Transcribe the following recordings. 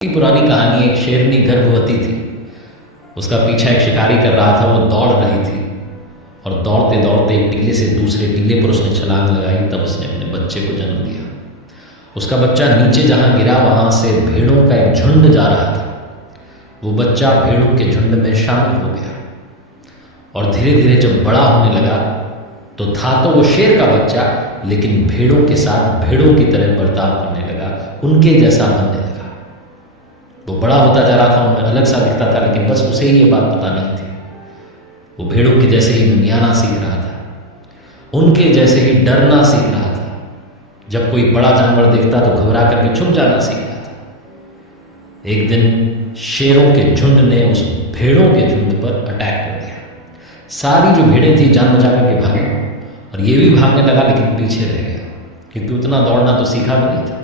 पुरानी कहानी, एक शेरनी गर्भवती थी। उसका पीछा एक शिकारी कर रहा था। वो दौड़ रही थी और दौड़ते दौड़ते एक टीले से दूसरे टीले पर उसने छलांग लगाई। तब उसने अपने बच्चे को जन्म दिया। उसका बच्चा नीचे जहाँ गिरा वहाँ से भेड़ों का एक झुंड जा रहा था। वो बच्चा भेड़ों के झुंड में शामिल हो गया और धीरे धीरे जब बड़ा होने लगा तो था तो वो शेर का बच्चा, लेकिन भेड़ों के साथ भेड़ों की तरह बर्ताव करने लगा, उनके जैसा बनने लगा। वो बड़ा होता जा रहा था, उनमें अलग सा दिखता था, लेकिन बस उसे ही ये बात पता नहीं थी। वो भेड़ों के जैसे ही दुनियाना सीख रहा था, उनके जैसे ही डरना सीख रहा था। जब कोई बड़ा जानवर देखता तो घबरा करके छुप जाना सीख रहा था। एक दिन शेरों के झुंड ने उस भेड़ों के झुंड पर अटैक कर दिया। सारी जो भेड़ें थी जान बचा करके भागी और ये भी भागने लगा, लेकिन पीछे रह गया क्योंकि उतना दौड़ना तो सीखा भी नहीं था।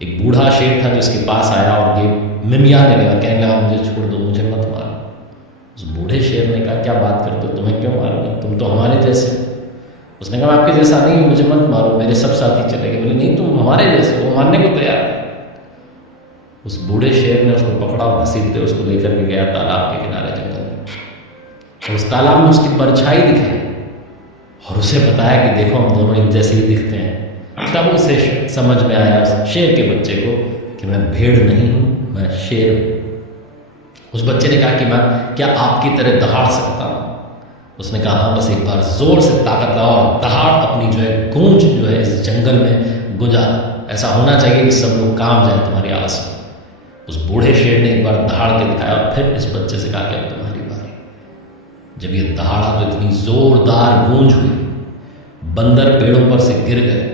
एक बूढ़ा शेर था जो इसके पास आया और ये मिमियाने लगा, कहने लगा मुझे छोड़ दो, मुझे मत मारो। उस बूढ़े शेर ने कहा क्या बात करते हो, तुम्हें क्यों मारूंगा, तुम तो हमारे जैसे हो। उसने कहा आपके जैसा नहीं, मुझे मत मारो, मेरे सब साथी चले गए। बोले नहीं तुम हमारे जैसे हो, मारने को तैयार है। उस बूढ़े शेर ने उसको पकड़ा और घसीटते उसको लेकर के गया तालाब के किनारे जंगल में। और उस तालाब में उसकी परछाई दिखाई और उसे बताया कि देखो हम दोनों एक जैसे ही दिखते हैं। तब उसे समझ में आया उस शेर के बच्चे को कि मैं भेड़ नहीं हूँ, मैं शेर हूँ। उस बच्चे ने कहा कि मैं क्या आपकी तरह दहाड़ सकता हूँ। उसने कहा हाँ, बस एक बार जोर से ताकत लगाओ और दहाड़ अपनी जो है गूंज जो है इस जंगल में गुंजा। ऐसा होना चाहिए कि सब लोग काम जाए तुम्हारी आवाज़ में। उस बूढ़े शेर ने एक बार दहाड़ के दिखाया और फिर इस बच्चे से कहा कि अब तुम्हारी बारी। जब ये दहाड़ा तो इतनी जोरदार गूंज हुई, बंदर पेड़ों पर से गिर गए,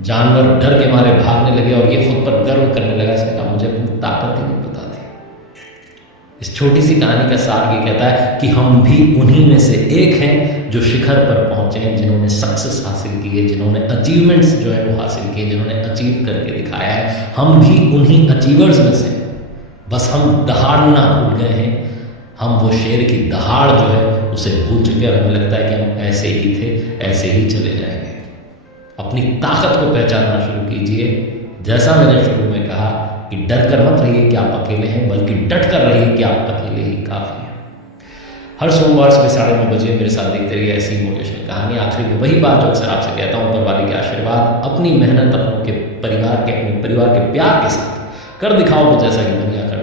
जानवर डर के मारे भागने लगे और ये खुद पर गर्व करने लगा। इसने कहा मुझे अपनी ताकत ही नहीं पता थी। इस छोटी सी कहानी का सार ये कहता है कि हम भी उन्हीं में से एक हैं जो शिखर पर पहुंचे हैं, जिन्होंने सक्सेस हासिल की है, जिन्होंने अचीवमेंट्स जो है वो हासिल किए, जिन्होंने अचीव करके दिखाया है। हम भी उन्हीं अचीवर्स में से, बस हम दहाड़ना भूल गए हैं। हम वो शेर की दहाड़ जो है उसे भूल चुके हैं और हमें लगता है कि हम ऐसे ही थे, ऐसे ही चले जाएंगे। अपनी ताकत को पहचानना शुरू कीजिए। जैसा मैंने शुरू में कहा कि डर कर मत रहिए कि आप अकेले हैं, बल्कि डट कर रहिए कि आप अकेले ही काफ़ी हैं। हर सोमवार सुबह 9:30 बजे मेरे साथ देखते रहिए ऐसी मोटिवेशनल कहानी। आखिर में वही बात जो अक्सर आपसे कहता हूँ, ऊपर वाले के आशीर्वाद, अपनी मेहनत, अपनों के परिवार के, अपने परिवार के प्यार के साथ कर दिखाओ जैसा कि दुनिया कर